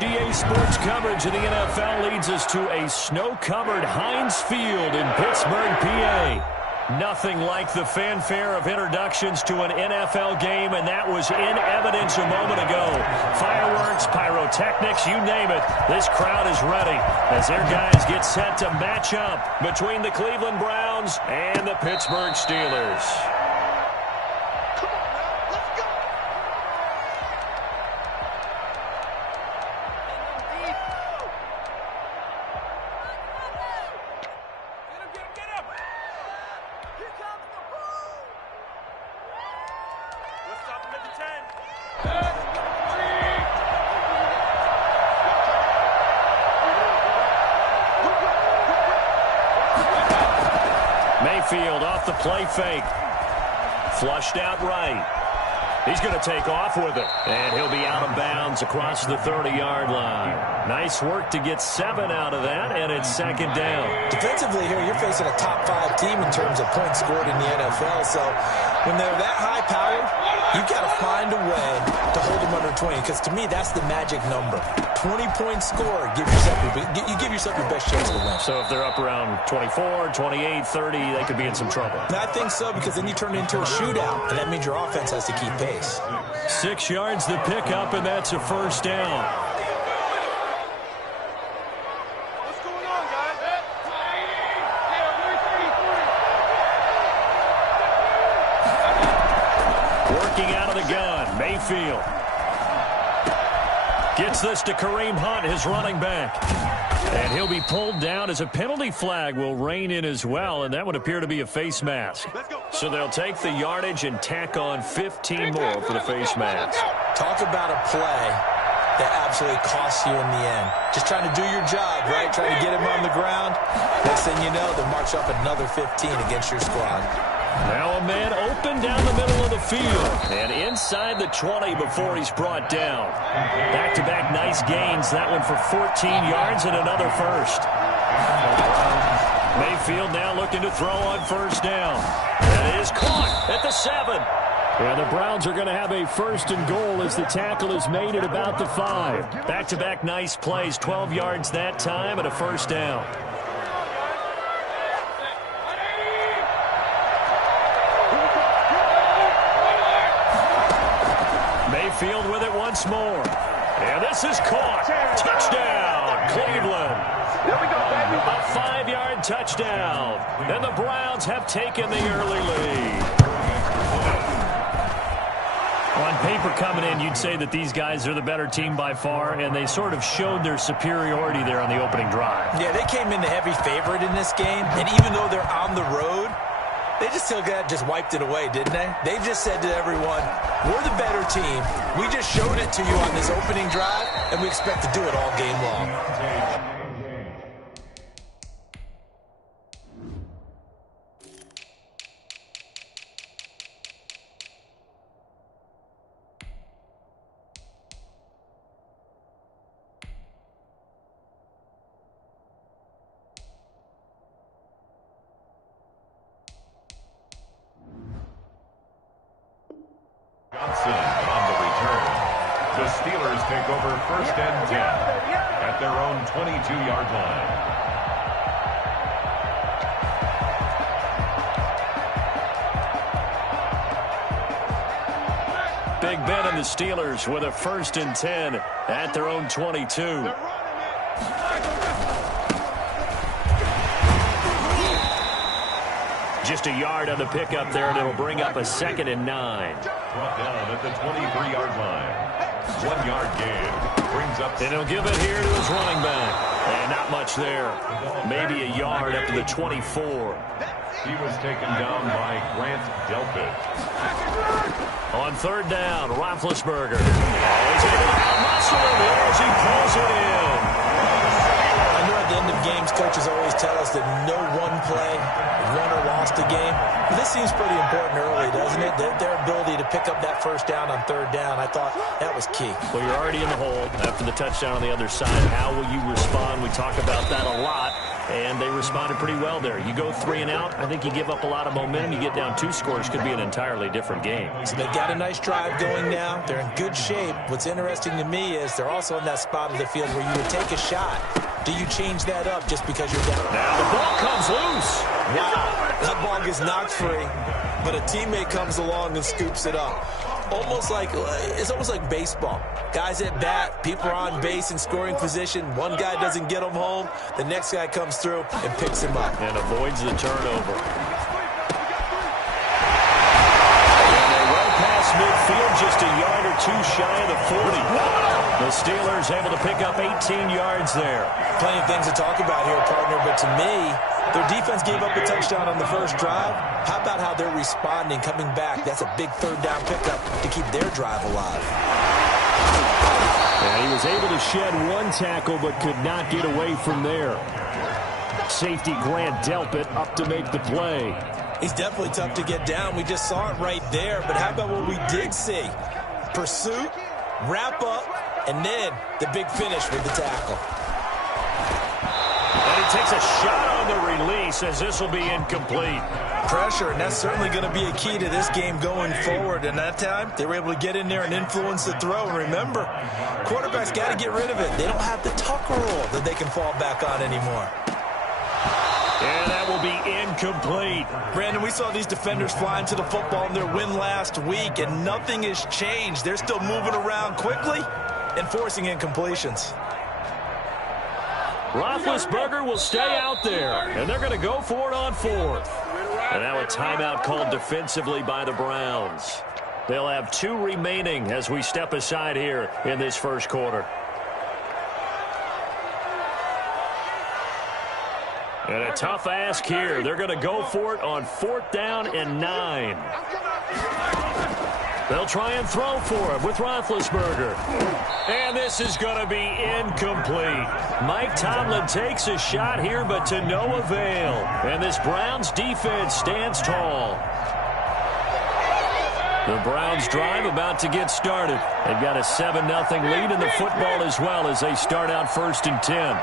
DA Sports coverage of the NFL leads us to a snow-covered Heinz Field in Pittsburgh, PA. Nothing like the fanfare of introductions to an NFL game, and that was in evidence a moment ago. Fireworks, pyrotechnics, you name it. This crowd is ready as their guys get set to match up between the Cleveland Browns and the Pittsburgh Steelers. Mayfield off the play fake. Flushed out right. He's going to take off with it. And he'll be out of bounds across the 30-yard line. Nice work to get 7 out of that, and it's second down. Defensively here, you're facing a top-5 team in terms of points scored in the NFL. So when they're that high-powered, you got to find a way to hold them under 20. Because to me, that's the magic number. 20 points scored, you give yourself your best chance to win. So if they're up around 24, 28, 30, they could be in some trouble. And I think so, because then you turn it into a shootout, and that means your offense has to keep pace. 6 yards the pickup, and that's a first down. What's going on, guys? Working out of the gun, Mayfield. Gets this to Kareem Hunt, his running back. And he'll be pulled down as a penalty flag will rein in as well, and that would appear to be a face mask. So they'll take the yardage and tack on 15 more for the face mask. Talk about a play that absolutely costs you in the end. Just trying to do your job, right? Trying to get him on the ground. Next thing you know, they'll march up another 15 against your squad. Now a man open down the middle of the field. And inside the 20 before he's brought down. Back-to-back nice gains. That one for 14 yards and another first. Mayfield now looking to throw on first down. And it is caught at the 7. And the Browns are going to have a first and goal as the tackle is made at about the 5. Back-to-back nice plays. 12 yards that time and a first down. Mayfield with it once more. And this is caught. Touchdown, Cleveland. There we go, baby. A 5-yard touchdown. And the Browns have taken the early lead. On paper coming in, you'd say that these guys are the better team by far, and they sort of showed their superiority there on the opening drive. Yeah, they came in the heavy favorite in this game, and even though they're on the road, they just wiped it away, didn't they? They just said to everyone, we're the better team. We just showed it to you on this opening drive, and we expect to do it all game long. On the return, the Steelers take over first and 10 at their own 22-yard line. Big Ben and the Steelers with a first and 10 at their own 22. Just a yard on the pickup there, and it'll bring up a second and 9. Brought down at the 23-yard line. 1-yard gain. Brings up. And he'll give it here to his running back. And not much there. Maybe a yard up to the 24. He was taken down by Grant Delpit. On third down, Roethlisberger. He's able to muscle him as he pulls it in. I know at the end of games, coaches always tell us that no one play, won or lost a game. But this seems pretty important early, doesn't it? Their ability to pick up that first down on third down, I thought that was key. Well, you're already in the hole after the touchdown on the other side. How will you respond? We talk about that a lot. and they responded pretty well there. You go 3 and out, I think you give up a lot of momentum. You get down 2 scores, could be an entirely different game. So they got a nice drive going now. They're in good shape. What's interesting to me is they're also in that spot of the field where you would take a shot. Do you change that up just because you're down? Now the ball comes loose. Wow, that ball gets knocked free, but a teammate comes along and scoops it up. It's almost like baseball. Guys at bat, people are on base in scoring position. One guy doesn't get them home. The next guy comes through and picks him up. And avoids the turnover. Midfield just a yard or 2 shy of the 40. The Steelers able to pick up 18 yards there. Plenty of things to talk about here, partner, but to me, their defense gave up a touchdown on the first drive. How about how they're responding, coming back? That's a big third down pickup to keep their drive alive. And he was able to shed 1 tackle but could not get away from there. Safety Grant Delpit up to make the play. He's definitely tough to get down. We just saw it right there. But how about what we did see? Pursuit, wrap up, and then the big finish with the tackle. And he takes a shot on the release as this will be incomplete. Pressure, and that's certainly going to be a key to this game going forward. And that time, they were able to get in there and influence the throw. And remember, quarterbacks got to get rid of it. They don't have the Tucker rule that they can fall back on anymore. And that will be incomplete. Brandon, we saw these defenders fly into the football in their win last week, and nothing has changed. They're still moving around quickly and forcing incompletions. Roethlisberger will stay out there, and they're going to go for it on 4th. And now a timeout called defensively by the Browns. They'll have 2 remaining as we step aside here in this first quarter. And a tough ask here. They're going to go for it on 4th down and 9. They'll try and throw for it with Roethlisberger. And this is going to be incomplete. Mike Tomlin takes a shot here, but to no avail. And this Browns defense stands tall. The Browns drive about to get started. They've got a 7-0 lead in the football as well as they start out 1st and 10.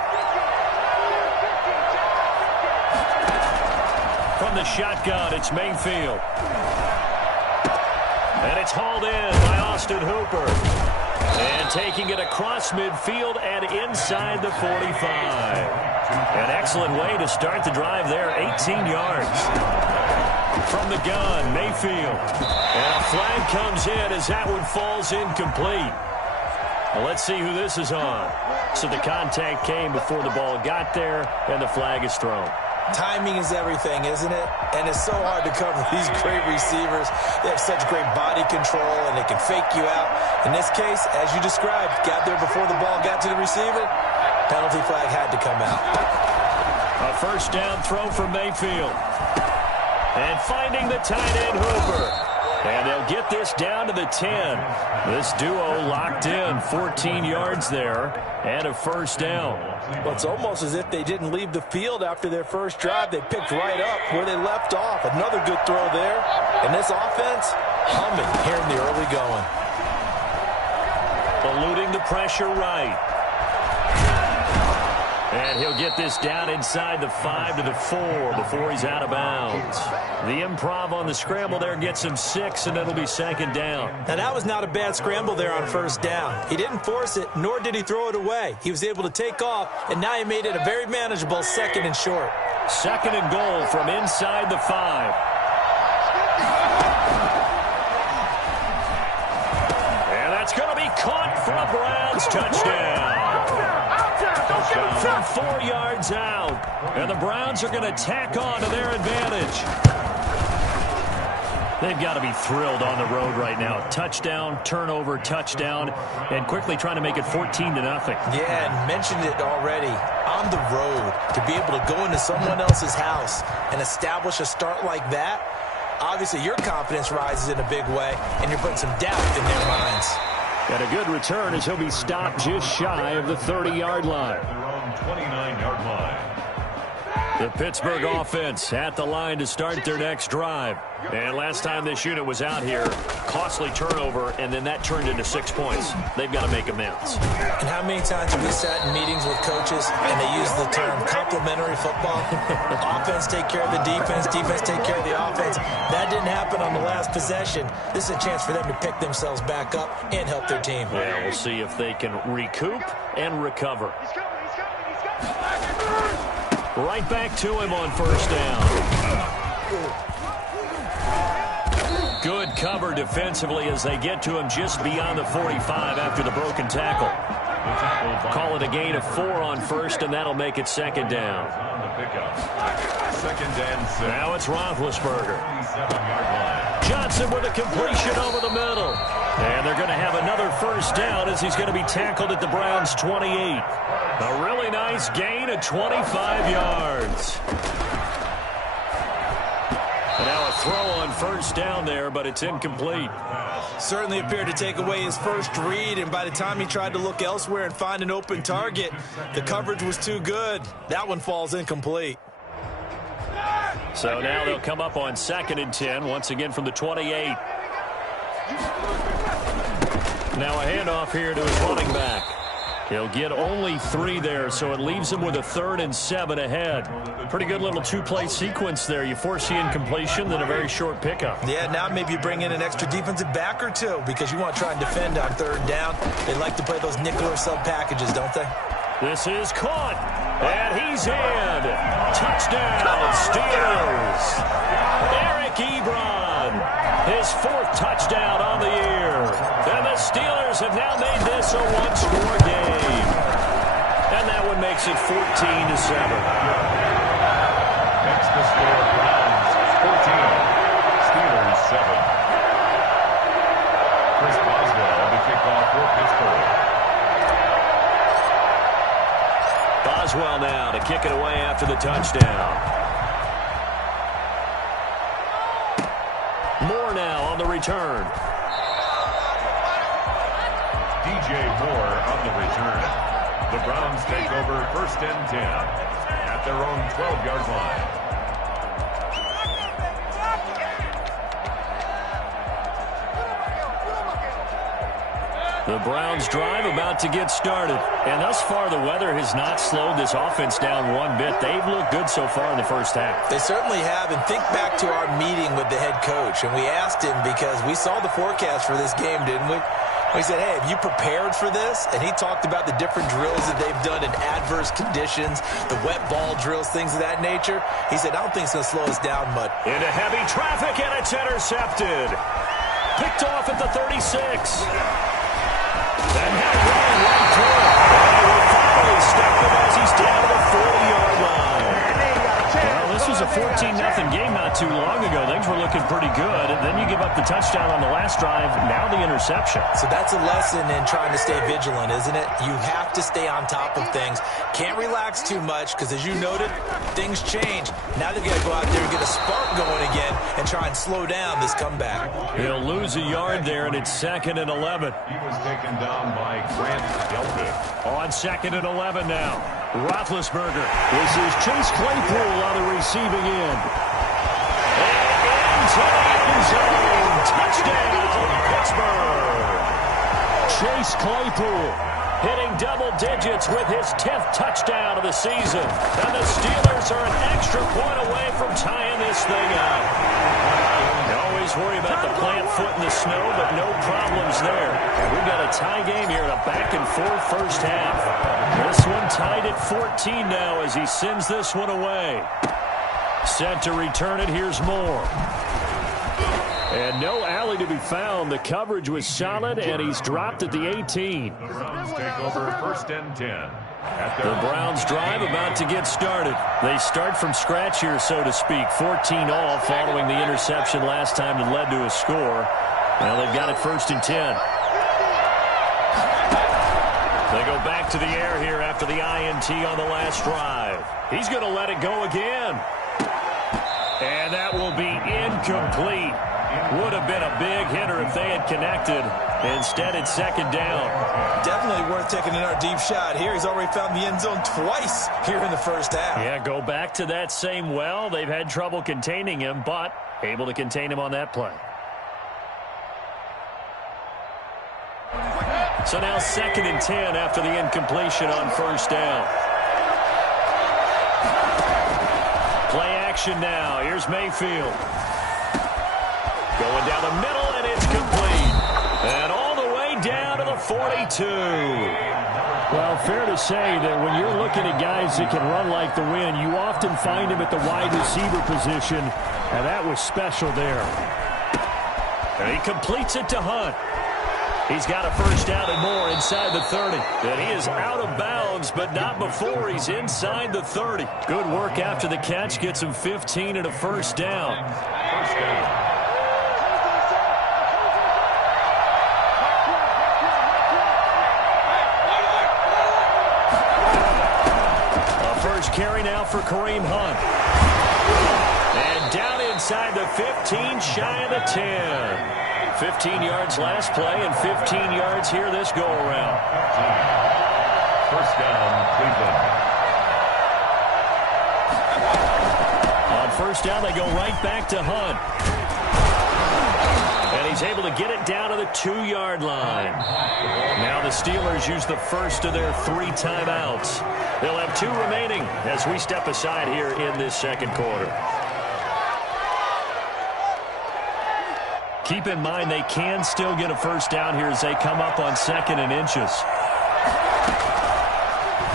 From the shotgun, it's Mayfield. And it's hauled in by Austin Hooper. And taking it across midfield and inside the 45. An excellent way to start the drive there, 18 yards. From the gun, Mayfield. And a flag comes in as that one falls incomplete. Well, let's see who this is on. So the contact came before the ball got there, and the flag is thrown. Timing is everything, isn't it? And it's so hard to cover these great receivers. They have such great body control, and they can fake you out. In this case, as you described, got there before the ball got to the receiver. Penalty flag had to come out. A 1st down throw for Mayfield. And finding the tight end, Hooper. And they'll get this down to the 10. This duo locked in, 14 yards there, and a 1st down. Well, it's almost as if they didn't leave the field after their first drive. They picked right up where they left off. Another good throw there. And this offense, humming here in the early going. Eluding the pressure right. And he'll get this down inside the 5 to the 4 before he's out of bounds. The improv on the scramble there gets him 6, and it'll be 2nd down. Now, that was not a bad scramble there on 1st down. He didn't force it, nor did he throw it away. He was able to take off, and now he made it a very manageable 2nd and short. 2nd and goal from inside the 5. And that's going to be caught for a Browns touchdown. From 4 yards out. And the Browns are going to tack on to their advantage. They've got to be thrilled on the road right now. Touchdown, turnover, touchdown, and quickly trying to make it 14-0. Yeah, and mentioned it already. On the road, to be able to go into someone else's house and establish a start like that, obviously your confidence rises in a big way, and you're putting some doubt in their minds. And a good return as he'll be stopped just shy of the 30-yard line. 29-yard line. The Pittsburgh offense at the line to start their next drive. And last time this unit was out here, costly turnover, and then that turned into 6 points. They've got to make amends. And how many times have we sat in meetings with coaches and they use the term complementary football? Offense take care of the defense, defense take care of the offense. That didn't happen on the last possession. This is a chance for them to pick themselves back up and help their team. Yeah, we'll see if they can recoup and recover. Right back to him on first down. Good cover defensively as they get to him just beyond the 45 after the broken tackle. Call it a gain of 4 on first, and that'll make it second down. Second and 6. Now it's Roethlisberger. Johnson with a completion over the middle. And they're going to have another first down as he's going to be tackled at the Browns' 28. A really nice gain of 25 yards. And now a throw on first down there, but it's incomplete. Certainly appeared to take away his first read, and by the time he tried to look elsewhere and find an open target, the coverage was too good. That one falls incomplete. So now they'll come up on 2nd and 10, once again from the 28. Now a handoff here to his running back. He'll get only 3 there, so it leaves him with a 3rd and 7 ahead. Pretty good little 2-play sequence there. You force the incompletion, then a very short pickup. Yeah, now maybe you bring in an extra defensive back or two because you want to try and defend on 3rd down. They like to play those nickel or sub packages, don't they? This is caught, and he's in. Touchdown, Steelers. Eric Ebron, his 4th touchdown on the year. And the Steelers have now made this a 1-score game. And that one makes it 14-7. Next the score, Browns 14, Steelers 7. Chris Boswell to kick off for Pittsburgh. Boswell now to kick it away after the touchdown. Moore now on the return. DJ Moore on the return. The Browns take over 1st and 10 at their own 12-yard line. The Browns drive about to get started. And thus far, the weather has not slowed this offense down one bit. They've looked good so far in the first half. They certainly have. And think back to our meeting with the head coach. And we asked him because we saw the forecast for this game, didn't we? We said, hey, have you prepared for this? And he talked about the different drills that they've done in adverse conditions, the wet ball drills, things of that nature. He said, I don't think it's going to slow us down much. Into heavy traffic, and it's intercepted. Picked off at the 36. And now running right through it. And he will finally step him as he's down to the 40-yard line. Well, this was a 14-0 game not too long ago. Things were looking pretty good. And then you give up the touchdown on the last drive. Now the interception. So that's a lesson in trying to stay vigilant, isn't it? You have to stay on top of things. Can't relax too much because, as you noted, things change. Now they've got to go out there and get a spark going again and try and slow down this comeback. He'll lose a yard there, and it's 2nd and 11. He was taken down by Grant Delpit. On 2nd and 11 now. Roethlisberger. This is Chase Claypool on the receiving end. And into the end zone. Touchdown, Pittsburgh. Chase Claypool hitting double digits with his 10th touchdown of the season. And the Steelers are an extra point away from tying this thing up. You always worry about the plant foot in the snow, but no problems there. And we've got a tie game here in a back-and-forth first half. This one tied at 14 now as he sends this one away. Set to return it, here's Moore. And no alley to be found. The coverage was solid, and he's dropped at the 18. The Browns take over 1st and 10. The Browns drive about to get started. They start from scratch here, so to speak. 14 all following the interception last time that led to a score. Now they've got it 1st and 10. They go back to the air here after the INT on the last drive. He's going to let it go again. And that will be incomplete. Would have been a big hitter if they had connected. Instead, it's second down. Definitely worth taking another deep shot here. He's already found the end zone twice here in the first half. Yeah, go back to that same well. They've had trouble containing him, but able to contain him on that play. So now 2nd and 10 after the incompletion on first down. Play action now. Here's Mayfield. Going down the middle, and it's complete. And all the way down to the 42. Well, fair to say that when you're looking at guys that can run like the wind, you often find him at the wide receiver position, and that was special there. And he completes it to Hunt. He's got a first down and more inside the 30. And he is out of bounds, but not before he's inside the 30. Good work after the catch. Gets him 15 and a first down. First down. Carry now for Kareem Hunt. And down inside the 15, shy of the 10. 15 yards last play and 15 yards here this go-around. First down, Cleveland. On first down, they go right back to Hunt. And he's able to get it down to the 2-yard line. Now the Steelers use the first of their 3 timeouts. They'll have 2 remaining as we step aside here in this second quarter. Keep in mind they can still get a first down here as they come up on 2nd and inches.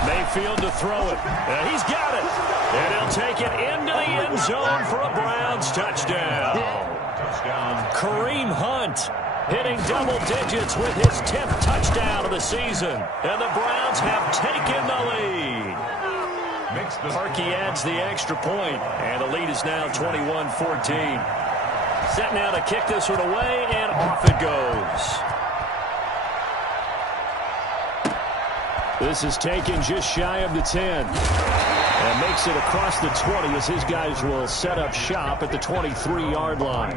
Mayfield to throw it. And he's got it. And he'll take it into the end zone for a Browns touchdown. Kareem Hunt hitting double digits with his 10th touchdown of the season. And the Browns have taken the lead. Parkey adds the extra point, and the lead is now 21-14. Set now to kick this one away, and off it goes. This is taken just shy of the 10. And makes it across the 20 as his guys will set up shop at the 23-yard line.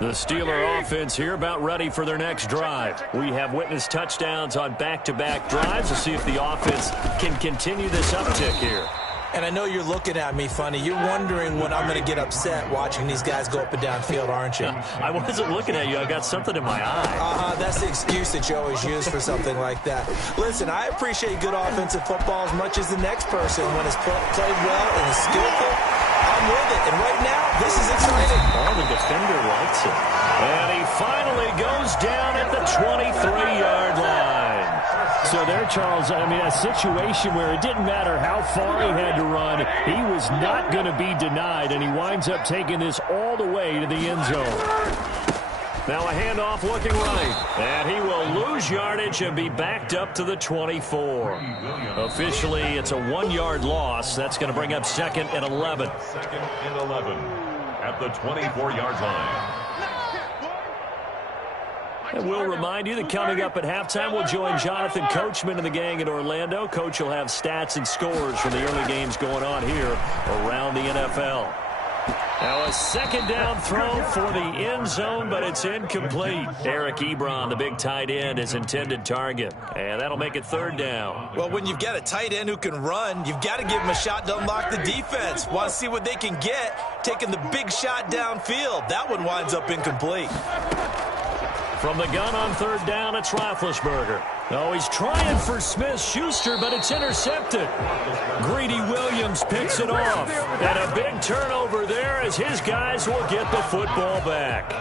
The Steeler offense here about ready for their next drive. We have witnessed touchdowns on back-to-back drives. We'll see if the offense can continue this uptick here. And I know you're looking at me funny. You're wondering when I'm going to get upset watching these guys go up and down field, aren't you? I wasn't looking at you. I got something in my eye. That's the excuse that you always use for something like that. Listen, I appreciate good offensive football as much as the next person. When it's played well and is skillful, I'm with it. And right now, this is exciting. Oh, the defender likes it. And he finally goes down at the 23-yard line. So there, Charles, I mean, a situation where it didn't matter how far he had to run, he was not going to be denied, and he winds up taking this all the way to the end zone. Now a handoff looking right, and he will lose yardage and be backed up to the 24. Officially, it's a 1-yard loss. That's going to bring up 2nd and 11. 2nd and 11 at the 24-yard line. And we'll remind you that coming up at halftime, we'll join Jonathan Coachman and the gang in Orlando. Coach will have stats and scores from the early games going on here around the NFL. Now a 2nd down throw for the end zone, but it's incomplete. Eric Ebron, the big tight end, is intended target. And that'll make it 3rd down. Well, when you've got a tight end who can run, you've got to give him a shot to unlock the defense. Want to see what they can get, taking the big shot downfield. That one winds up incomplete. From the gun on 3rd down, it's Roethlisberger. Oh, he's trying for Smith-Schuster, but it's intercepted. Greedy Williams picks it off. And a big turnover there as his guys will get the football back.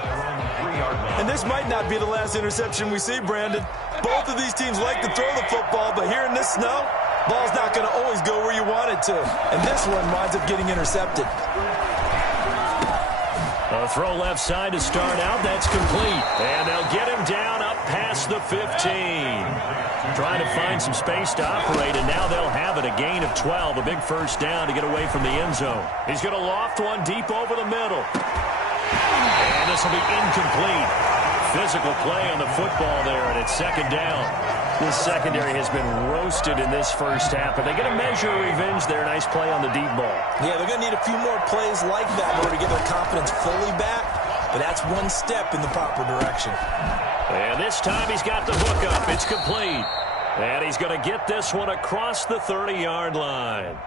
And this might not be the last interception we see, Brandon. Both of these teams like to throw the football, but here in this snow, ball's not going to always go where you want it to. And this one winds up getting intercepted. A throw left side to start out. That's complete. And they'll get him down up past the 15. Trying to find some space to operate, and now they'll have it. A gain of 12. A big first down to get away from the end zone. He's going to loft one deep over the middle. And this will be incomplete. Physical play on the football there, and it's 2nd down. The secondary has been roasted in this first half, but they get a measure of revenge there. Nice play on the deep ball. Yeah, they're going to need a few more plays like that in order to get their confidence fully back, but that's one step in the proper direction. And this time he's got the hook up. It's complete. And he's going to get this one across the 30-yard line.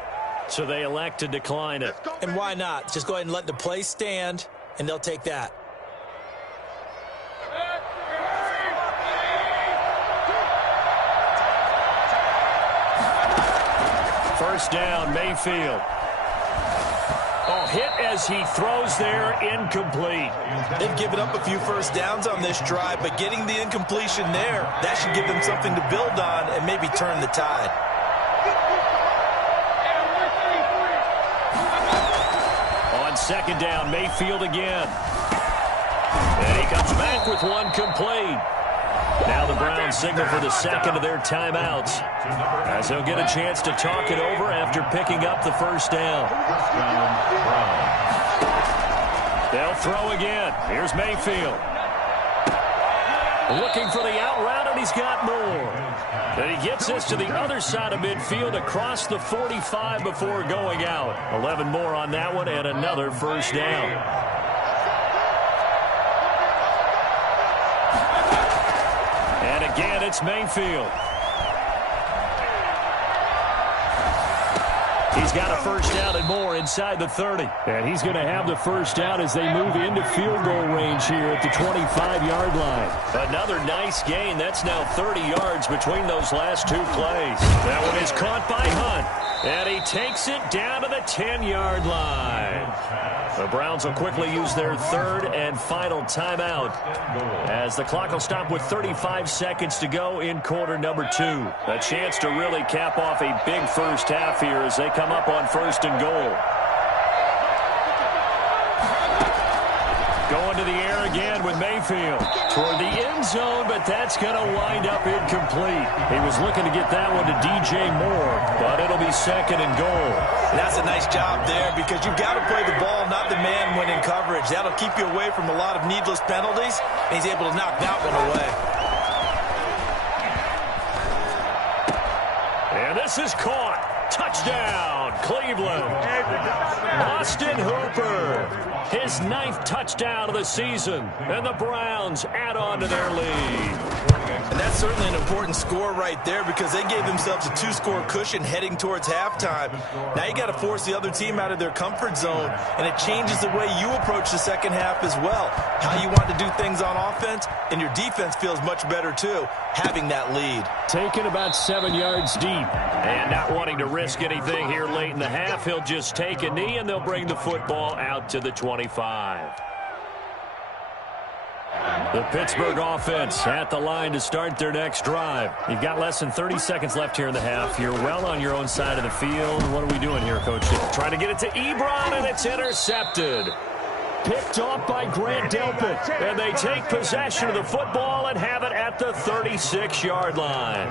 So they elect to decline it. And why not? Just go ahead and let the play stand, and they'll take that. First down, Mayfield. Oh, hit as he throws there, incomplete. They've given up a few first downs on this drive, but getting the incompletion there, that should give them something to build on and maybe turn the tide. On second down, Mayfield again. And he comes back with one complete. Now the Browns signal for the second of their timeouts, as they'll get a chance to talk it over after picking up the first down. They'll throw again. Here's Mayfield. Looking for the out route, and he's got more. And he gets this to the other side of midfield across the 45 before going out. 11 more on that one and another first down. And again, it's Mayfield. He's got a first down and more inside the 30. And he's going to have the first down as they move into field goal range here at the 25-yard line. Another nice gain. That's now 30 yards between those last two plays. That one is caught by Hunt. And he takes it down to the 10-yard line. The Browns will quickly use their third and final timeout, as the clock will stop with 35 seconds to go in quarter number 2. A chance to really cap off a big first half here as they come up on first and goal. Going to the air again with Mayfield toward the end zone, but that's going to wind up incomplete. He was looking to get that one to DJ Moore, but it'll be second and goal. And that's a nice job there, because you've got to play the ball, not the man when in coverage. That'll keep you away from a lot of needless penalties, and he's able to knock that one away. And this is caught. Touchdown, Cleveland. Austin Hooper, his 9th touchdown of the season, and the Browns add on to their lead. And that's certainly an important score right there, because they gave themselves a 2-score cushion heading towards halftime. Now you got to force the other team out of their comfort zone, and it changes the way you approach the second half as well. How you want to do things on offense, and your defense feels much better too, having that lead. Taken about 7 yards deep, and not wanting to risk anything here late in the half, he'll just take a knee, and they'll bring the football out to the 25. The Pittsburgh offense at the line to start their next drive. You've got less than 30 seconds left here in the half. You're well on your own side of the field. What are we doing here, Coach? Trying to get it to Ebron, and it's intercepted. Picked off by Grant Delpit. And they take possession of the football and have it at the 36-yard line.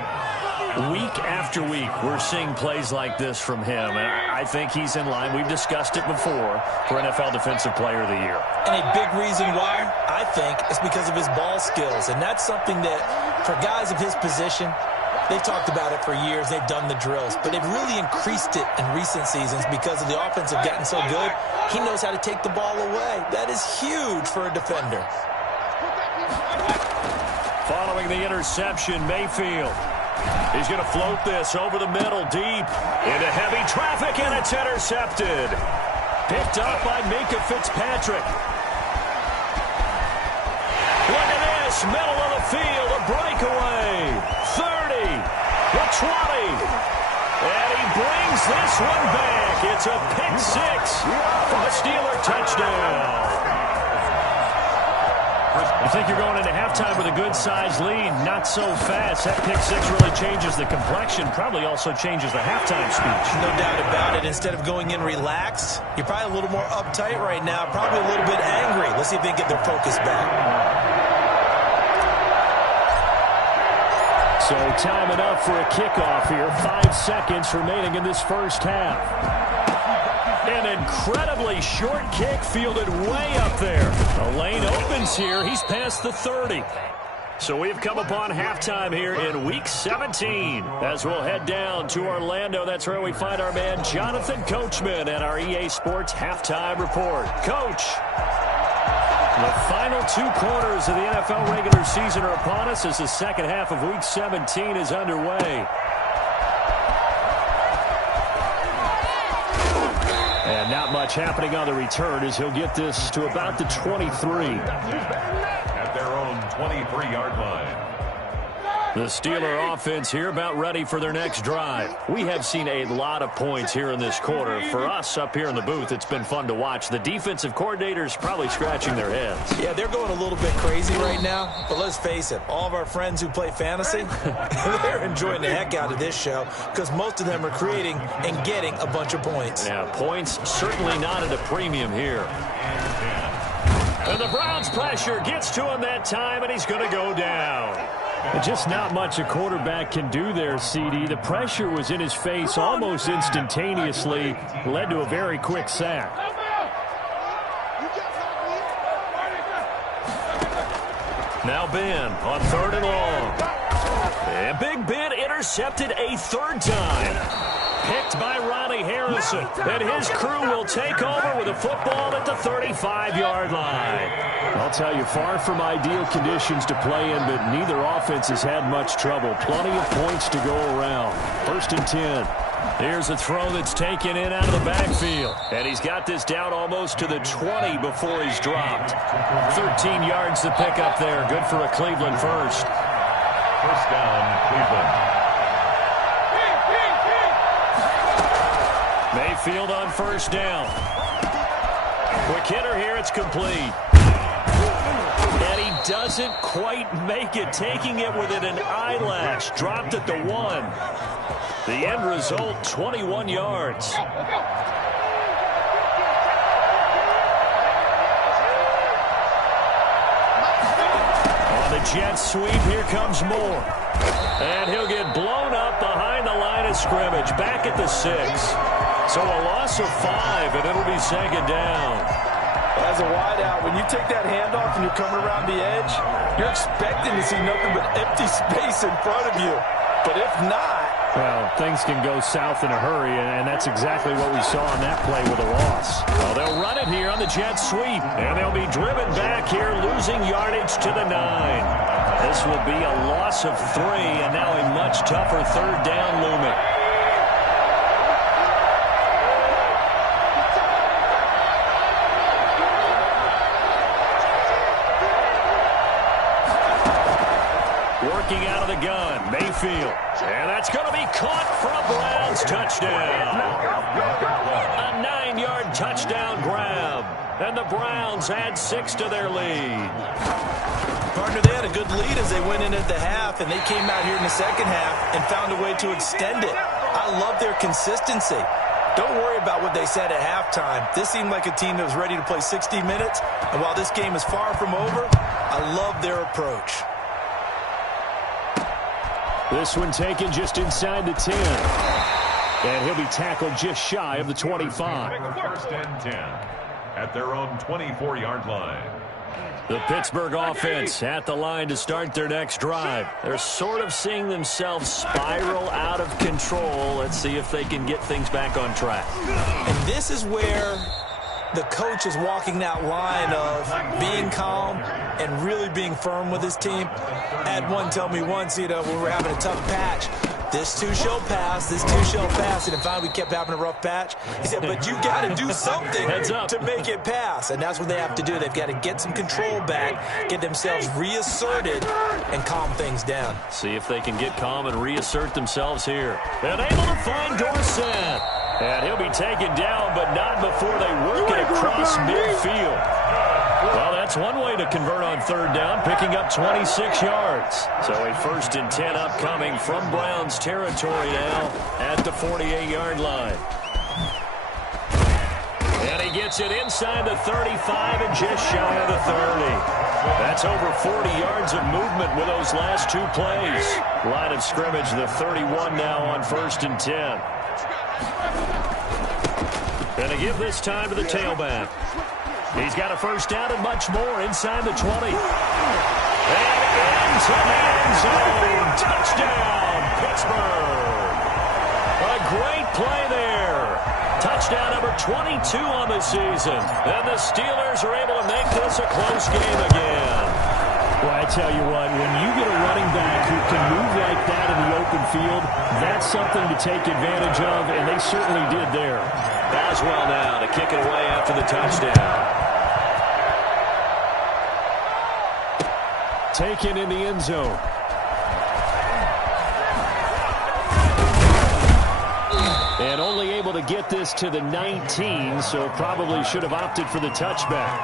Week after week, we're seeing plays like this from him, and I think he's in line. We've discussed it before for NFL Defensive Player of the Year. And a big reason why, I think, is because of his ball skills. And that's something that, for guys of his position, they've talked about it for years. They've done the drills. But they've really increased it in recent seasons because of the offense have gotten so good. He knows how to take the ball away. That is huge for a defender. Following the interception, Mayfield. He's going to float this over the middle, deep, into heavy traffic, and it's intercepted. Picked up by Minkah Fitzpatrick. Look at this, middle of the field, a breakaway. 30, the 20, and he brings this one back. It's a pick six for the Steeler touchdown. I think you're going into halftime with a good-sized lead. Not so fast. That pick six really changes the complexion. Probably also changes the halftime speech. No doubt about it. Instead of going in relaxed, you're probably a little more uptight right now. Probably a little bit angry. Let's see if they can get their focus back. So time enough for a kickoff here. 5 seconds remaining in this first half. An incredibly short kick fielded way up there. The lane opens here. He's past the 30. So we've come upon halftime here in Week 17. As we'll head down to Orlando, that's where we find our man Jonathan Coachman and our EA Sports Halftime Report. Coach, the final 2 quarters of the NFL regular season are upon us as the second half of Week 17 is underway. And not much happening on the return as he'll get this to about the 23. At their own 23-yard line. The Steeler offense here about ready for their next drive. We have seen a lot of points here in this quarter. For us up here in the booth, it's been fun to watch. The defensive coordinators probably scratching their heads. Yeah, they're going a little bit crazy right now. But let's face it, all of our friends who play fantasy, they're enjoying the heck out of this show because most of them are creating and getting a bunch of points. Yeah, points certainly not at a premium here. And the Browns' pressure gets to him that time, and he's going to go down. Just not much a quarterback can do there, CD. The pressure was in his face almost instantaneously, led to a very quick sack. Now Ben on 3rd and long. And Big Ben intercepted a 3rd time. Picked by Ronnie Harrison. And his crew will take over with a football at the 35-yard line. I'll tell you, far from ideal conditions to play in, but neither offense has had much trouble. Plenty of points to go around. 1st and 10. Here's a throw that's taken in out of the backfield. And he's got this down almost to the 20 before he's dropped. 13 yards to pick up there. Good for a Cleveland first. First down, Cleveland. Mayfield on 1st down. Quick hitter here, it's complete. And he doesn't quite make it, taking it within an eyelash. Dropped at the 1. The end result, 21 yards. On the jet sweep, here comes Moore. And he'll get blown up behind the line of scrimmage, back at the 6. So a loss of 5, and it'll be 2nd down. As a wideout, when you take that handoff and you're coming around the edge, you're expecting to see nothing but empty space in front of you. But if not... Well, things can go south in a hurry, and that's exactly what we saw on that play with a loss. Well, they'll run it here on the jet sweep, and they'll be driven back here, losing yardage to the 9. This will be a loss of 3, and now a much tougher 3rd down looming. Working out of the gun, Mayfield. And that's going to be caught for a Browns touchdown. A 9-yard touchdown grab. And the Browns add 6 to their lead. Partner, they had a good lead as they went into the half, and they came out here in the second half and found a way to extend it. I love their consistency. Don't worry about what they said at halftime. This seemed like a team that was ready to play 60 minutes, and while this game is far from over, I love their approach. This one taken just inside the 10. And he'll be tackled just shy of the 25. 1st and 10 at their own 24-yard line. The Pittsburgh offense at the line to start their next drive. They're sort of seeing themselves spiral out of control. Let's see if they can get things back on track. And this is where the coach is walking that line of being calm and really being firm with his team. I had one tell me once, when we're having a tough patch, this too shall pass, this too shall pass. And finally we kept having a rough patch. He said, but you got to do something to make it pass. And that's what they have to do. They've got to get some control back, get themselves reasserted, and calm things down. See if they can get calm and reassert themselves here. And able to find Dorsett. And he'll be taken down, but not before they work it across midfield. Well, that's one way to convert on 3rd down, picking up 26 yards. So a 1st and 10 upcoming from Browns territory now at the 48-yard line. And he gets it inside the 35 and just shy of the 30. That's over 40 yards of movement with those last 2 plays. Line of scrimmage, the 31 now on 1st and 10. And to give this time to the tailback. He's got a 1st down and much more inside the 20. And into the end zone. Touchdown, Pittsburgh. A great play there. Touchdown number 22 on the season. And the Steelers are able to make this a close game again. Well, I tell you what, when you get a running back who can move like that in the open field, that's something to take advantage of, and they certainly did there. Boswell now to kick it away after the touchdown. Taken in the end zone. And only able to get this to the 19, so probably should have opted for the touchback.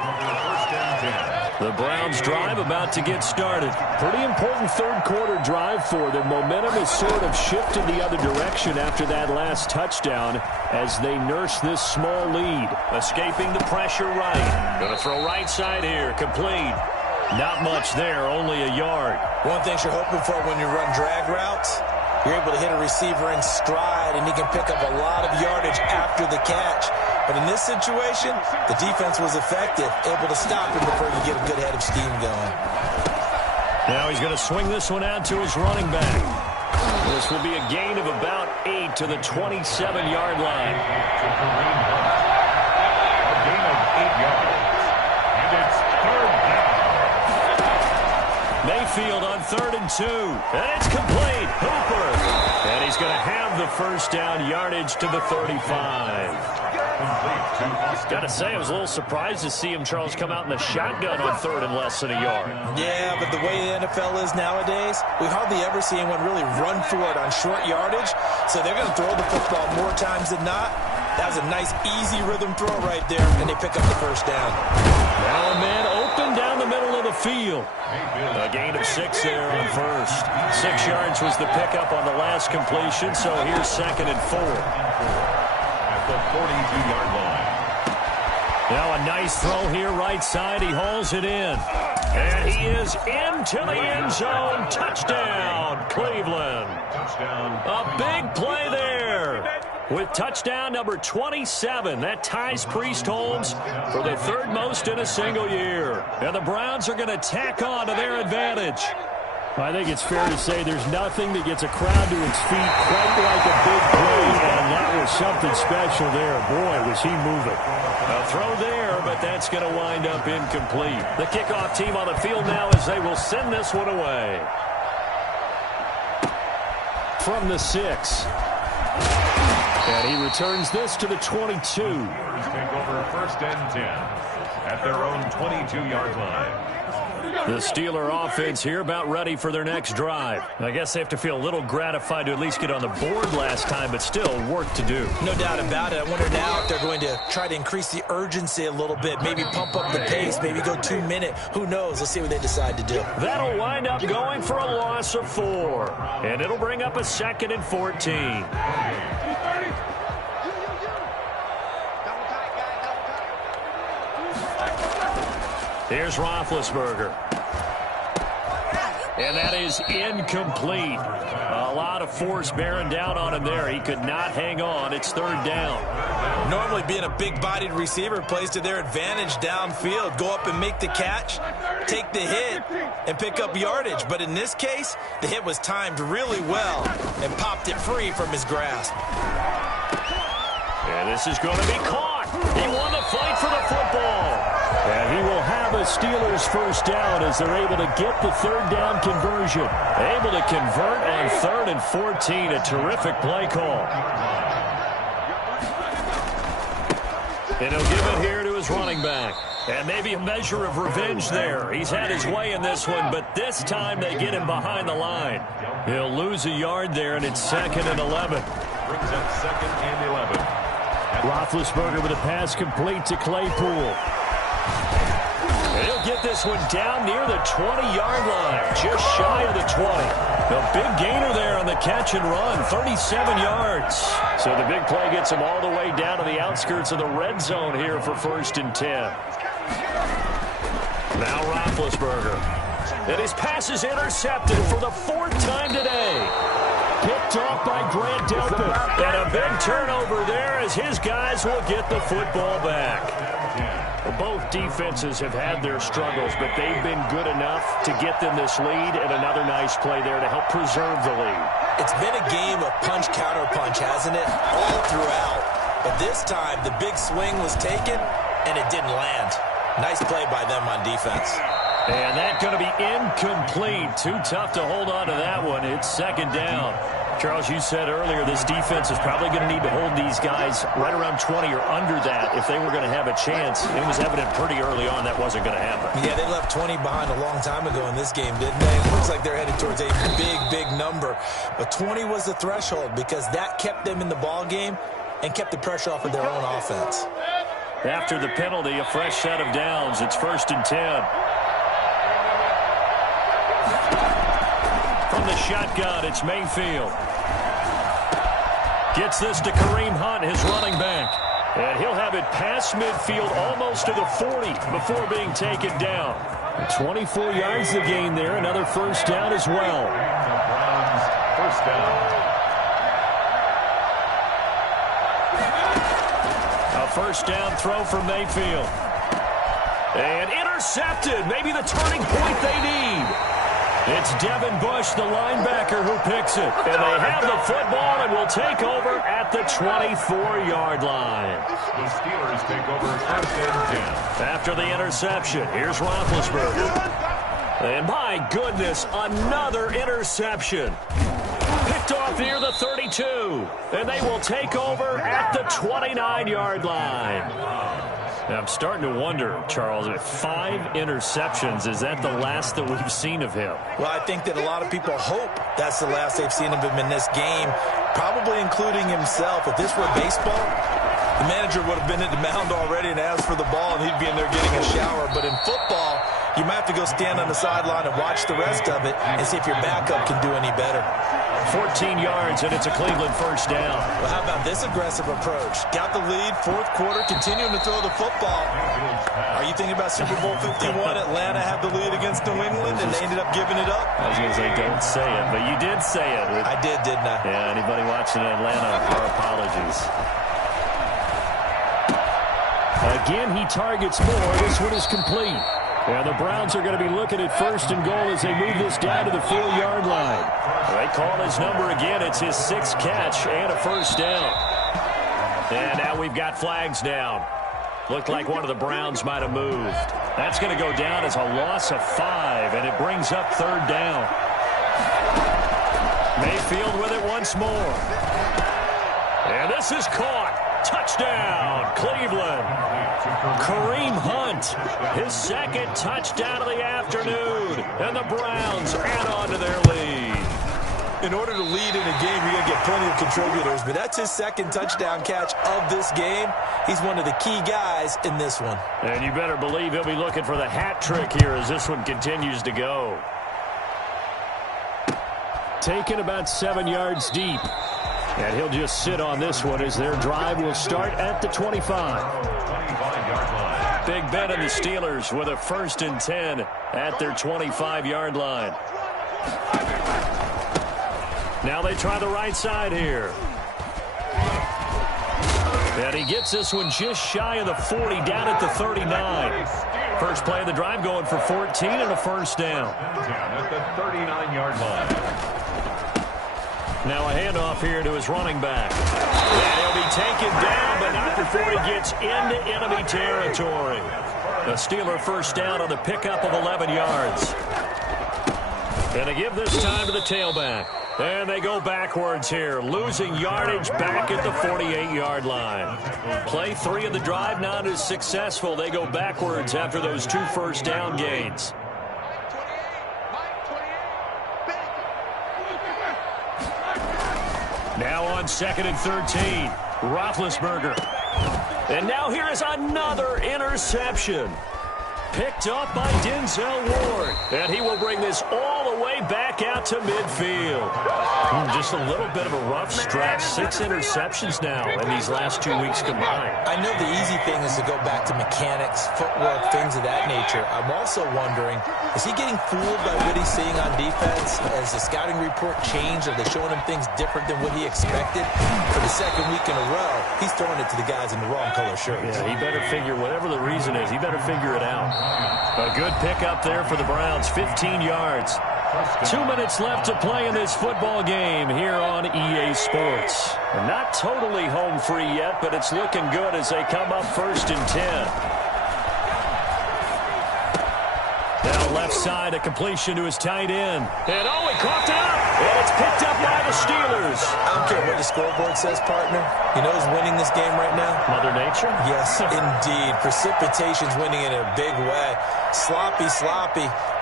The Browns drive about to get started. Pretty important third-quarter drive for them. Momentum has sort of shifted the other direction after that last touchdown as they nurse this small lead. Escaping the pressure right. Going to throw right side here. Complete. Not much there, only a yard. One thing you're hoping for when you run drag routes, you're able to hit a receiver in stride, and he can pick up a lot of yardage after the catch. But in this situation, the defense was effective, able to stop him before you get a good head of steam going. Now he's going to swing this one out to his running back. This will be a gain of about 8 to the 27-yard line. A gain of 8 yards. And it's third down. Mayfield on 3rd and 2. And it's complete. Hooper. And he's going to have the first down yardage to the 35. Got to say, I was a little surprised to see him, Charles, come out in the shotgun on 3rd and less than a yard. Yeah, but the way the NFL is nowadays, we hardly ever see anyone really run for it on short yardage. So they're going to throw the football more times than not. That was a nice, easy rhythm throw right there, and they pick up the first down. Now a man open down the middle of the field. A gain of 6 there on first. 6 yards was the pickup on the last completion, so here's 2nd and 4. At the 42-yard line. Now a nice throw here, right side. He hauls it in. And he is into the end zone. Touchdown, Cleveland. Touchdown. A big play there. With touchdown number 27, that ties Priest Holmes for the 3rd most in a single year. And the Browns are going to tack on to their advantage. I think it's fair to say there's nothing that gets a crowd to its feet quite like a big play, and that was something special there. Boy, was he moving. A throw there, but that's going to wind up incomplete. The kickoff team on the field now as they will send this one away. From the 6. And he returns this to the 22. Take over 1st and 10 at their own 22-yard line. The Steeler offense here about ready for their next drive. I guess they have to feel a little gratified to at least get on the board last time, but still work to do. No doubt about it. I wonder now if they're going to try to increase the urgency a little bit, maybe pump up the pace, maybe go 2-minute. Who knows? Let's see what they decide to do. That'll wind up going for a loss of 4. And it'll bring up a 2nd and 14. Here's Roethlisberger. And that is incomplete. A lot of force bearing down on him there. He could not hang on. It's 3rd down. Normally being a big-bodied receiver plays to their advantage downfield. Go up and make the catch, take the hit, and pick up yardage. But in this case, the hit was timed really well and popped it free from his grasp. And this is going to be caught. He won the fight for the football. And he will have a Steelers first down as they're able to get the 3rd down conversion. Able to convert on 3rd and 14. A terrific play call. And he'll give it here to his running back. And maybe a measure of revenge there. He's had his way in this one, but this time they get him behind the line. He'll lose a yard there, and it's 2nd and 11. Brings up 2nd and 11. Roethlisberger with a pass complete to Claypool. And he'll get this one down near the 20-yard line, just shy of the 20. A big gainer there on the catch and run, 37 yards. So the big play gets him all the way down to the outskirts of the red zone here for 1st and 10. Now Roethlisberger. And his pass is intercepted for the 4th time today. Picked off by Grant Delpit. And a big turnover there as his guys will get the football back. 10. Both defenses have had their struggles, but they've been good enough to get them this lead, and another nice play there to help preserve the lead. It's been a game of punch-counter-punch, hasn't it? All throughout. But this time, the big swing was taken, and it didn't land. Nice play by them on defense. And that's going to be incomplete. Too tough to hold on to that one. It's second down. Charles, you said earlier this defense is probably going to need to hold these guys right around 20 or under that if they were going to have a chance. It was evident pretty early on that wasn't going to happen. Yeah, they left 20 behind a long time ago in this game, didn't they? It looks like they're headed towards a big, big number. But 20 was the threshold because that kept them in the ball game and kept the pressure off of their own offense. After the penalty, a fresh set of downs. It's 1st and 10. From the shotgun, it's Mayfield. Gets this to Kareem Hunt, his running back. And he'll have it past midfield almost to the 40 before being taken down. 24 yards the gain there. Another first down as well. The Browns, first down. A first down throw from Mayfield. And intercepted. Maybe the turning point they need. It's Devin Bush, the linebacker, who picks it. And they have the football and will take over at the 24-yard line. The Steelers take over 1st and 10. After the interception, here's Roethlisberger. And my goodness, another interception. Picked off near the 32. And they will take over at the 29-yard line. I'm starting to wonder, Charles, if 5 interceptions, is that the last that we've seen of him? Well, I think that a lot of people hope that's the last they've seen of him in this game, probably including himself. If this were baseball, the manager would have been at the mound already and asked for the ball, and he'd be in there getting a shower. But in football, you might have to go stand on the sideline and watch the rest of it and see if your backup can do any better. 14 yards, and it's a Cleveland first down. Well, how about this aggressive approach? Got the lead, 4th quarter, continuing to throw the football. Are you thinking about Super Bowl 51? Atlanta had the lead against New England, and they ended up giving it up? I was going to say, don't say it, but you did say it. I did, didn't I? Yeah, anybody watching Atlanta, our apologies. Again, he targets more. This one is complete. And the Browns are going to be looking at 1st and goal as they move this down to the 4-yard line. They call his number again. It's his 6th catch and a first down. And now we've got flags down. Looked like one of the Browns might have moved. That's going to go down as a loss of 5, and it brings up 3rd down. Mayfield with it once more. And this is caught. Touchdown, Cleveland. Kareem Hunt, his 2nd touchdown of the afternoon. And the Browns add on to their lead. In order to lead in a game, you're going to get plenty of contributors, but that's his 2nd touchdown catch of this game. He's one of the key guys in this one. And you better believe he'll be looking for the hat trick here as this one continues to go. Taken about 7 yards deep. And he'll just sit on this one as their drive will start at the 25. 25-yard line. Big Ben and the Steelers with a 1st and 10 at their 25-yard line. Now they try the right side here. And he gets this one just shy of the 40, down at the 39. First play of the drive going for 14 and a first down. At the 39-yard line. Now a handoff here to his running back. And he'll be taken down, but not before he gets into enemy territory. The Steeler first down on the pickup of 11 yards. And they give this time to the tailback. And they go backwards here, losing yardage back at the 48-yard line. Play 3 of the drive not as successful. They go backwards after those 2 first down gains. Now on 2nd and 13, Roethlisberger. And now here is another interception. Picked up by Denzel Ward. And he will bring this all the way back out to midfield. Just a little bit of a rough stretch. 6 interceptions now in these last 2 weeks combined. I know the easy thing is to go back to mechanics, footwork, things of that nature. I'm also wondering, Is he getting fooled by what he's seeing on defense? Has the scouting report changed? Are they showing him things different than what he expected? For the second week in a row, he's throwing it to the guys in the wrong color shirts. Yeah, he better figure, whatever the reason is, he better figure it out. A good pickup there for the Browns, 15 yards. 2 minutes left to play in this football game here on EA Sports. Not totally home free yet, but it's looking good as they come up 1st and 10. Now left side, a completion to his tight end. And he coughed it up. And it's picked up by the Steelers. I don't care what the scoreboard says, partner. You know who's winning this game right now? Mother Nature? Yes, indeed. Precipitation's winning in a big way. Sloppy.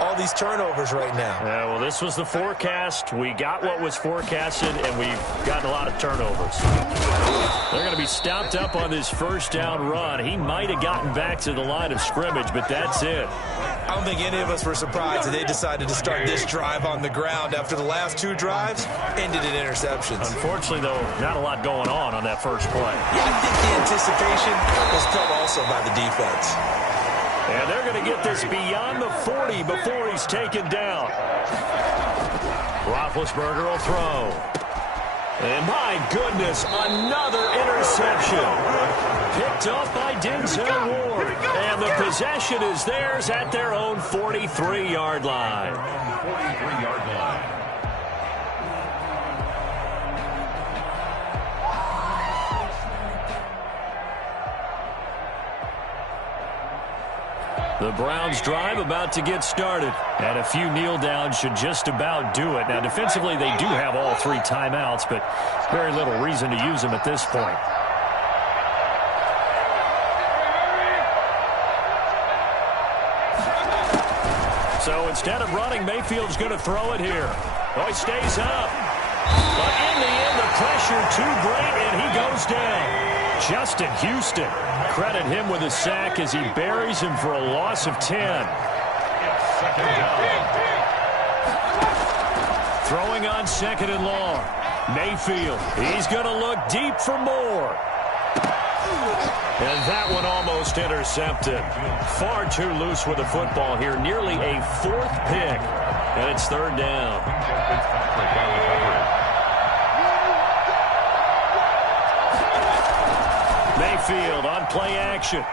All these turnovers right now. Yeah, well, this was the forecast. We got what was forecasted, and we've gotten a lot of turnovers. They're going to be stopped up on this first down run. He might have gotten back to the line of scrimmage, but that's it. I don't think any of us were surprised that they decided to start this drive on the ground after the last 2 drives ended in interceptions. Unfortunately, though, not a lot going on that first play. Yeah, I think the anticipation was felt also by the defense. And they're going to get this beyond the 40 before he's taken down. Roethlisberger will throw. And my goodness, another interception. Picked off by Denzel Ward. And the possession is theirs at their own 43-yard line. 43-yard line. The Browns drive about to get started. And a few kneel downs should just about do it. Now, defensively, they do have all 3 timeouts, but very little reason to use them at this point. So instead of running, Mayfield's going to throw it here. Oh, he stays up. But in the end, the pressure too great, and he goes down. Justin Houston. Credit him with a sack as he buries him for a loss of 10. Throwing on 2nd and long. Mayfield. He's going to look deep for more. And that one almost intercepted. Far too loose with the football here. Nearly a 4th pick. And it's 3rd down. Mayfield on play action.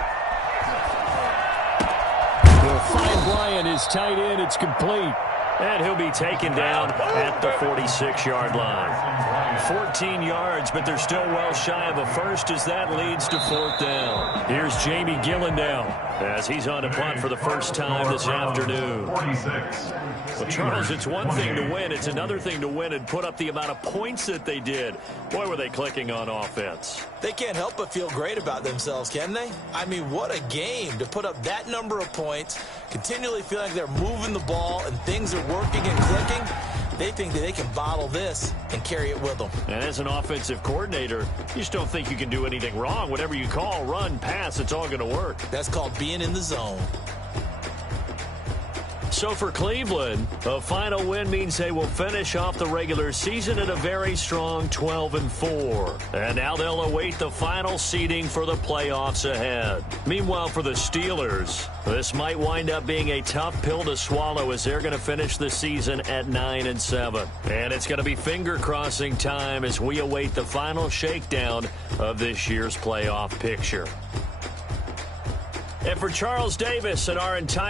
They'll find Bryant, his tight end. It's complete. And he'll be taken down at the 46-yard line. 14 yards, but they're still well shy of a first as that leads to 4th down. Here's Jamie Gillen now as he's on a punt for the first time this afternoon. Well, Charles, it's one thing to win. It's another thing to win and put up the amount of points that they did. Boy, were they clicking on offense. They can't help but feel great about themselves, can they? I mean, what a game to put up that number of points, continually feel like they're moving the ball and things are working and clicking. They think that they can bottle this and carry it with them. And as an offensive coordinator, you just don't think you can do anything wrong. Whatever you call, run, pass, it's all going to work. That's called being in the zone. So for Cleveland, a final win means they will finish off the regular season at a very strong 12-4. And now they'll await the final seeding for the playoffs ahead. Meanwhile, for the Steelers, this might wind up being a tough pill to swallow as they're going to finish the season at 9-7. And it's going to be finger-crossing time as we await the final shakedown of this year's playoff picture. And for Charles Davis and our entire